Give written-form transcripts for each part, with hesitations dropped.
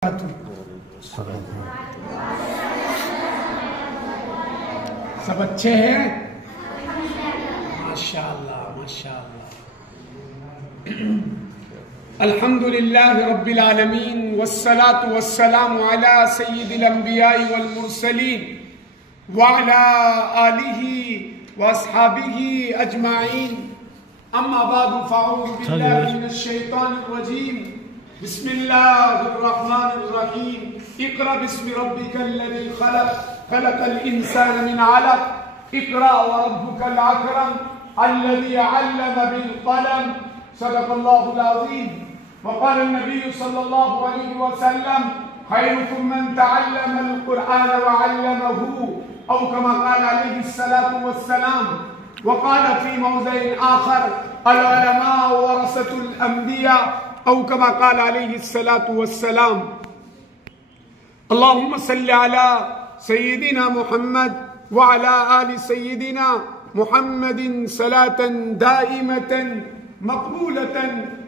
سب اچھے ہیں؟ ماشاءاللہ ماشاءاللہ. الحمدللہ رب العالمین والصلاة والسلام علی سید الانبیاء والمرسلین وعلی آلہ واصحابہ اجمعین. اما بعد فاعوذ باللہ من الشیطان الرجیم. بسم اللہ الرحمن الرحیم. اقرأ باسم ربک الذی خلق خلق الانسان من علق. اقرأ وربک الاکرم الذی علم بالقلم. صدق اللہ العظیم. وقال النبی صلی اللہ علیہ وسلم خیرکم من تعلم القرآن وعلمه او کما قال علیہ الصلاة والسلام. وقال في موضع آخر العلماء ورثة الأنبياء او کما قال علیہ الصلاة والسلام. اللہم صل علی سیدنا محمد وعلی آل سیدنا محمد صلاة دائمة مقبولة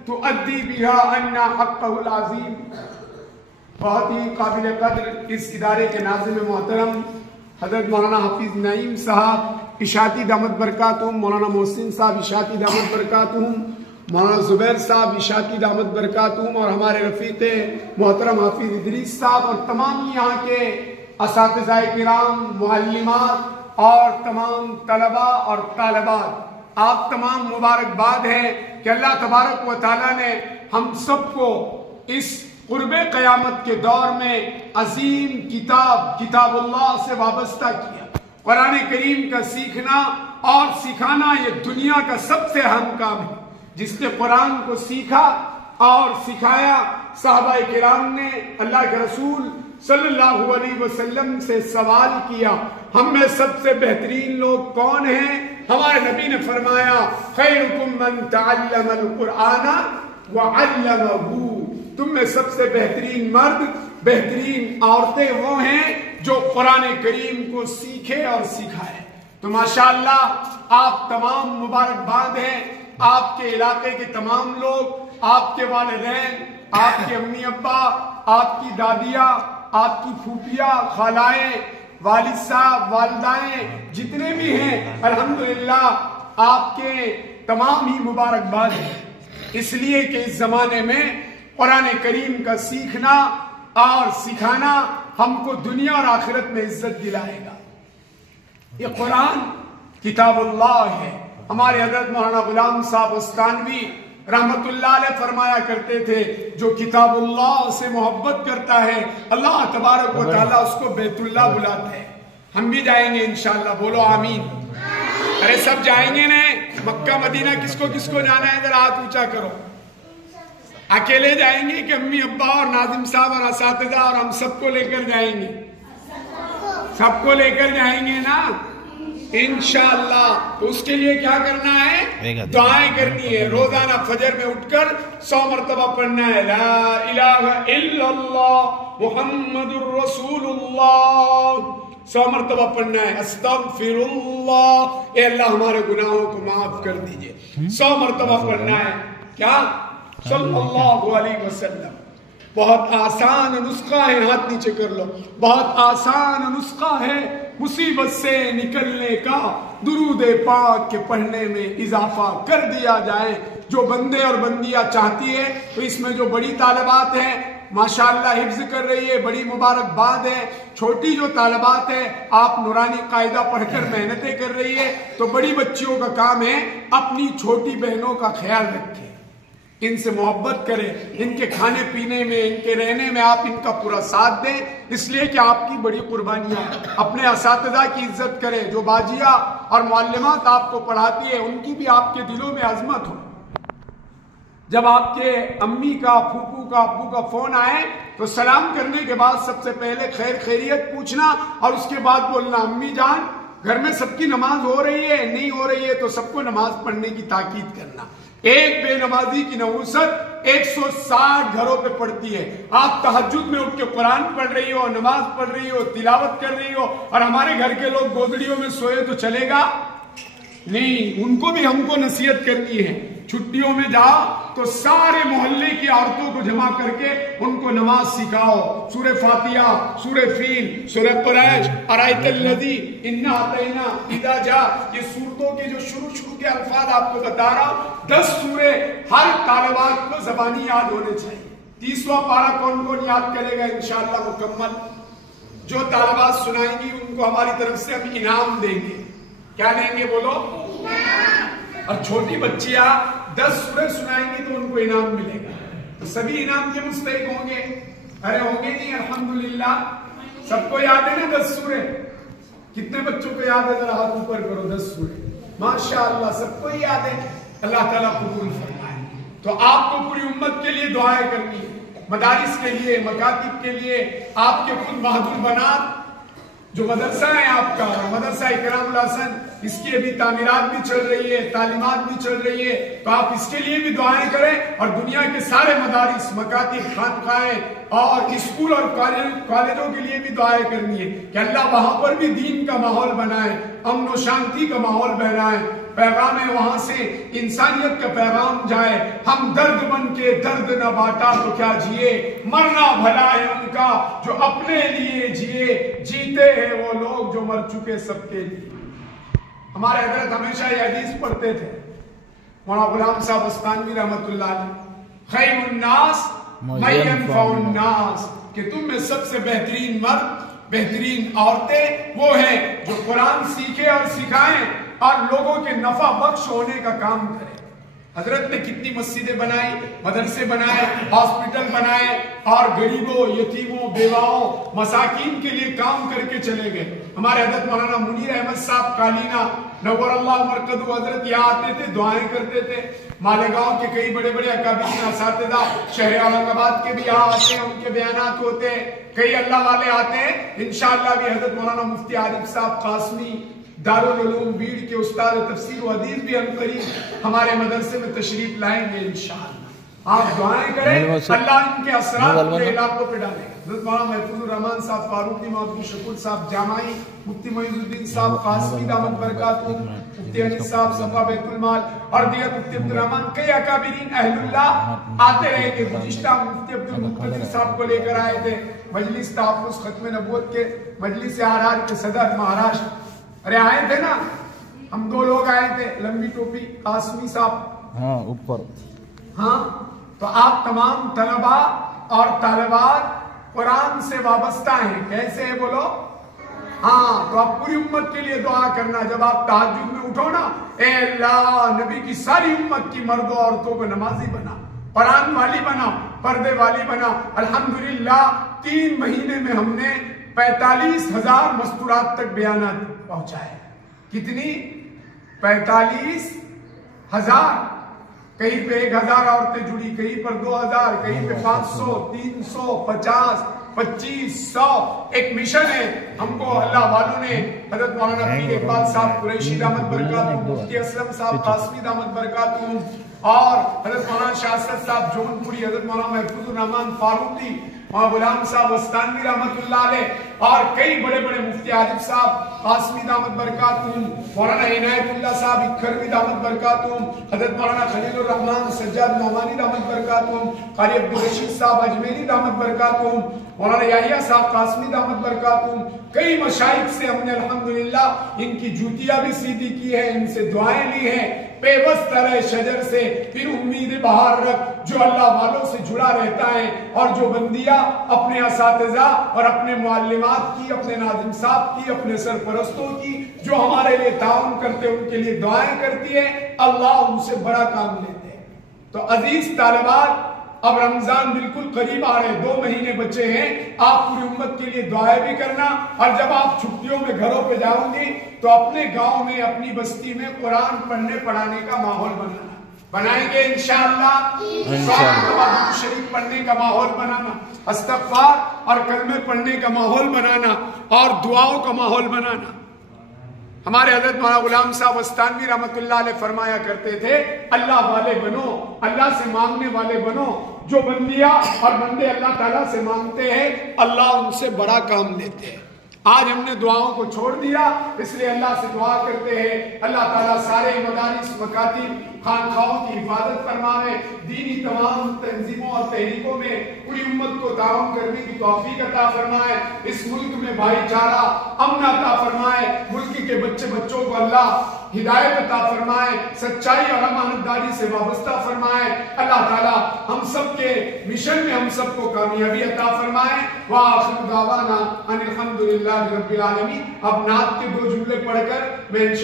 تؤدی بها عنا حقہ العظیم. بہت ہی قابل قدر اس ادارے کے ناظم محترم حضرت مولانا حافظ نعیم صاحب اشاعتی دامت برکاتہم، مولانا محسن صاحب اشاعتی دامت برکاتہم، مولانا زبیر صاحب اشاعتی دامت برکاتہم، اور ہمارے رفیق محترم حافظ ادریس صاحب اور تمام یہاں کے اساتذہ کرام، معلمات اور تمام طلباء اور طالبات، آپ تمام مبارکباد ہے کہ اللہ تبارک و تعالیٰ نے ہم سب کو اس قرب قیامت کے دور میں عظیم کتاب اللہ سے وابستہ کیا. قرآن کریم کا سیکھنا اور سکھانا یہ دنیا کا سب سے اہم کام ہے. جس نے قرآن کو سیکھا اور سکھایا، صحابہ کرام نے اللہ کے رسول صلی اللہ علیہ وسلم سے سوال کیا ہم میں سب سے بہترین لوگ کون ہیں؟ ہمارے نبی نے فرمایا خیرکم من تعلم القرآن وعلمہ. تم میں سب سے بہترین مرد، بہترین عورتیں وہ ہیں جو قرآن کریم کو سیکھے اور سکھائے. تو ماشاءاللہ آپ تمام مبارکباد ہیں. آپ کے علاقے کے تمام لوگ، آپ کے والدین، آپ کے امی ابا، آپ کی دادیاں، آپ کی پھوپھیاں، خالائیں، والد صاحب، والدائیں، جتنے بھی ہیں الحمدللہ آپ کے تمام ہی مبارکباد ہیں. اس لیے کہ اس زمانے میں قرآن کریم کا سیکھنا اور سکھانا ہم کو دنیا اور آخرت میں عزت دلائے گا. یہ قرآن کتاب اللہ ہے. ہمارے حضرت مولانا غلام صاحب استانوی رحمت اللہ علیہ فرمایا کرتے تھے جو کتاب اللہ سے محبت کرتا ہے اللہ تبارک و تعالیٰ اس کو بیت اللہ بلاتے ہیں. ہم بھی جائیں گے انشاءاللہ، بولو آمین. ارے سب جائیں گے نا؟ مکہ مدینہ کس کو جانا ہے؟ ذرا ہاتھ اونچا کرو. اکیلے جائیں گے کہ امی ابا اور ناظم صاحب اور اساتذہ اور ہم سب کو لے کر جائیں گے؟ سب کو لے کر جائیں گے نا انشاءاللہ. تو اس کے لیے کیا کرنا ہے؟ دعائیں کرنی ہے. روزانہ فجر میں اٹھ کر 100 مرتبہ پڑھنا ہے لا الہ الا اللہ محمد الرسول اللہ. 100 مرتبہ پڑھنا ہے استغفر اللہ، اے اللہ ہمارے گناہوں کو معاف کر دیجئے. 100 مرتبہ پڑھنا ہے. کیا؟ صلی اللہ علیہ وسلم. بہت آسان نسخہ ہے، ہاتھ نیچے کر لو. بہت آسان نسخہ ہے مصیبت سے نکلنے کا. درود پاک کے پڑھنے میں اضافہ کر دیا جائے. جو بندے اور بندیاں چاہتی ہے تو اس میں جو بڑی طالبات ہیں ماشاءاللہ حفظ کر رہی ہے، بڑی مبارکباد ہے. چھوٹی جو طالبات ہے آپ نورانی قاعدہ پڑھ کر محنتیں کر رہی ہے. تو بڑی بچیوں کا کام ہے اپنی چھوٹی بہنوں کا خیال رکھیں، ان سے محبت کریں، ان کے کھانے پینے میں، ان کے رہنے میں آپ ان کا پورا ساتھ دیں. اس لیے کہ آپ کی بڑی قربانیاں. اپنے اساتذہ کی عزت کریں. جو باجیہ اور معلمات آپ کو پڑھاتی ہے ان کی بھی آپ کے دلوں میں عظمت ہو. جب آپ کے امی کا، پھوپھو کا، ابو کا فون آئے تو سلام کرنے کے بعد سب سے پہلے خیر خیریت پوچھنا اور اس کے بعد بولنا امی جان گھر میں سب کی نماز ہو رہی ہے؟ نہیں ہو رہی ہے تو سب کو نماز پڑھنے کی تاکید کرنا. ایک بے نمازی کی نحوست 160 گھروں پہ پڑتی ہے. آپ تہجد میں اٹھ کے قرآن پڑھ رہی ہو، نماز پڑھ رہی ہو، تلاوت کر رہی ہو، اور ہمارے گھر کے لوگ گودڑیوں میں سوئے تو چلے گا؟ نہیں. ان کو بھی ہم کو نصیحت کرنی ہے. چھٹیوں میں جاؤ تو سارے محلے کی عورتوں کو جمع کر کے ان کو نماز سکھاؤ، سورہ فاتحہ، سورہ فیل، سورہ قریش، ارائیت الذی، انا اعطینا، اذا جاء، یہ سورتوں کے جو شروع کے الفاظ آپ کو بتا رہا ہوں، 10 سورے ہر طالبات کو زبانی یاد ہونے چاہیے۔ 30واں پارہ کون کون یاد کرے گا انشاءاللہ مکمل؟ جو طالبات سنائیں گی ان کو ہماری طرف سے ہم انعام دیں گے۔ کیا دیں گے بولو؟ اور چھوٹی بچیاں 10 سورے سنائیں گی تو ان کو انعام ملے گا، تو سبھی انعام کے مستحق ہوں گے؟ ارے ہوں گے نہیں؟ الحمدللہ سب کو یاد ہے نا 10 سورے؟ کتنے بچوں کو یاد ہے؟ ذرا ہاتھ اوپر کرو۔ 10 سورے ماشاءاللہ سب کو یاد ہے۔ اللہ تعالیٰ قبول فرمائے۔ تو آپ کو پوری امت کے لیے دعائیں کرنی ہے، مدارس کے لیے، مکاتب کے لیے، آپ کے خود محدود بنات جو مدرسہ ہے آپ کا، مدرسہ اکرام الحسن، اس کی ابھی تعمیرات بھی چل رہی ہے، تعلیمات بھی چل رہی ہے، تو آپ اس کے لیے بھی دعائیں کریں، اور دنیا کے سارے مدارس، مکاتب، خانقاہیں اور اسکول اور کالجوں کے لیے بھی دعائیں کرنی ہے کہ اللہ وہاں پر بھی دین کا ماحول بنائے، امن و شانتی کا ماحول بنائے، پیغام ہے وہاں سے انسانیت کا پیغام جائے۔ ہم درد بن کے درد نہ بانٹا تو کیا جیے، مرنا بھلا ہے ان کا جو اپنے لیے جیے، جیتے ہیں وہ لوگ جو مر چکے سب کے لیے۔ ہمارے حضرت ہمیشہ یہ حدیث پڑھتے تھے، مولانا غلام صاحب استانوی رحمت اللہ علیہ، خیر الناس من ينفع الناس، کہ تم میں سب سے بہترین مرد، بہترین عورتیں وہ ہیں جو قرآن سیکھے اور سکھائیں اور لوگوں کے نفع بخش ہونے کا کام کریں۔ حضرت نے کتنی مسجدیں بنائی، مدرسے بنائے، ہاسپٹل بنائے، اور غریبوں، یتیموں، بیواؤں، مساکین کے لیے کام کر کے چلے گئے۔ ہمارے حضرت مولانا منیر احمد صاحب کالینہ نور اللہ مرکزہ، حضرت یہاں آتے تھے، دعائیں کرتے تھے۔ مالیگاؤں کے کئی بڑے بڑے اکابرین اساتذہ شہر اورنگ آباد کے بھی یہاں آتے ہیں، ان کے بیانات ہوتے ہیں، کئی اللہ والے آتے ہیں۔ انشاءاللہ بھی حضرت مولانا مفتی عارف صاحب قاسمی دارالعلوم بیڑ کے استاد تفسیر و حدیث بھی ہم قریب ہمارے مدرسے میں تشریف لائیں گے انشاءاللہ۔ آپ دعائیں کریں، اللہ ان کے اثرات پورے علاقوں پہ ڈالے۔ حضرت مولانا محفوظ الرحمان صاحب فاروقی، محمد شکور صاحب جامعی، مفتی معیز الدین صاحب قاسمی دامت برکاتہم، مفتی انیس صاحب صفا بیت المال، اور دیگر مفتی عبدالرحمان، کئی اکابرین اہل اللہ آتے رہے کہ گزشتہ مفتی عبدالمقتدر صاحب کو لے کر آئے تھے، مجلس تحفظ ختم نبوت کے مجلس آرار کے صدر مہاراشٹر۔ ارے آئے تھے نا، ہم 2 لوگ آئے تھے، لمبی ٹوپی قاسمی صاحب، ہاں اوپر، ہاں۔ تو آپ تمام طلباء اور طالبات قرآن سے وابستہ ہیں، کیسے ہے بولو؟ ہاں، تو آپ پوری امت کے لیے دعا کرنا، جب آپ تہجد میں اٹھو نا، اے اللہ نبی کی ساری امت کی مرد و عورتوں کو نمازی بنا، قرآن والی بنا، پردے والی بنا۔ الحمدللہ 3 مہینے میں ہم نے 45,000 مستورات تک بیانات پہنچائے۔ کتنی؟ 45,000۔ کہیں پہ 1,000 عورتیں جڑی، کہیں پر 2,000، کہیں پہ 500، 300، 50، 2500۔ ایک مشن ہے ہم کو اللہ والوں نے، حضرت مولانا پیر اقبال صاحب قریشی دامت برکاتہ، مفتی اسلم صاحب قاسمی دامت برکاتہ، اور حضرت مولانا شاہ اسد صاحب جون پوری، حضرت مولانا محفوظ الرحمان فاروقی، اور غلام صاحب استانوی رحمت اللہ علیہ، اور کئی بڑے بڑے مفتی عارف صاحب قاسمی دامت برکاتہم، مولانا عنایت اللہ صاحب اکھروی دامت برکاتہم، حضرت مولانا خلیل الرحمان سجاد نعمانی دامت برکاتہم، قاری عبدالرشید صاحب اجمیری دامت برکاتہم، مولانا یحییٰ صاحب قاسمی دامت برکاتہم، کئی مشائخ سے ہم نے الحمدللہ ان کی جوتیاں بھی سیدھی کی ہے، ان سے دعائیں لی ہیں۔ پیوست رہے شجر سے، پھر امید بہار رکھ، جو اللہ والوں سے جڑا رہتا ہے، اور جو بندیاں اپنے اساتذہ اور اپنے معلمات کی، اپنے ناظم صاحب کی، اپنے سرپرستوں کی جو ہمارے لیے تعاون کرتے ان کے لیے دعائیں کرتی ہے، اللہ ان سے بڑا کام لیتے ہیں۔ تو عزیز طالبات، اب رمضان بالکل قریب آ رہے، 2 مہینے بچے ہیں، آپ پوری امت کے لیے دعائیں بھی کرنا، اور جب آپ چھٹیوں میں گھروں پہ جاؤں گی تو اپنے گاؤں میں، اپنی بستی میں قرآن پڑھنے پڑھانے کا ماحول بنانا، بنائیں گے انشاءاللہ۔ شریف پڑھنے کا ماحول بنانا، استغفار اور کلمے پڑھنے کا ماحول بنانا، اور دعاؤں کا ماحول بنانا۔ ہمارے حضرت مولانا غلام صاحب استانوی رحمت اللہ علیہ فرمایا کرتے تھے، اللہ والے بنو، اللہ سے مانگنے والے بنو، جو بندیاں اور بندے اللہ تعالیٰ سے مانگتے ہیں اللہ ان سے بڑا کام لیتے ہیں۔ آج ہم نے دعاؤں کو چھوڑ دیا، اس لیے اللہ سے دعا کرتے ہیں اللہ تعالیٰ سارے مدارس مکاتب خانقاہوں کی حفاظت فرمائے، دینی تمام تنظیموں اور تحریکوں میں پوری امت کو تعاون کرنے کی توفیق عطا فرمائے، اس ملک میں بھائی چارہ امن عطا فرمائے، ملک کے بچوں کو اللہ ہدایت عطا فرمائے، سچائی اور امانتداری سے وابستہ فرمائے، اللہ تعالیٰ ہم سب کے مشن میں ہم سب کو کامیابی عطا فرمائے۔ وآخر دعوانا ان الحمدللہ رب العالمین۔ اب نعت کے 2 جملے پڑھ کر میں انشاءاللہ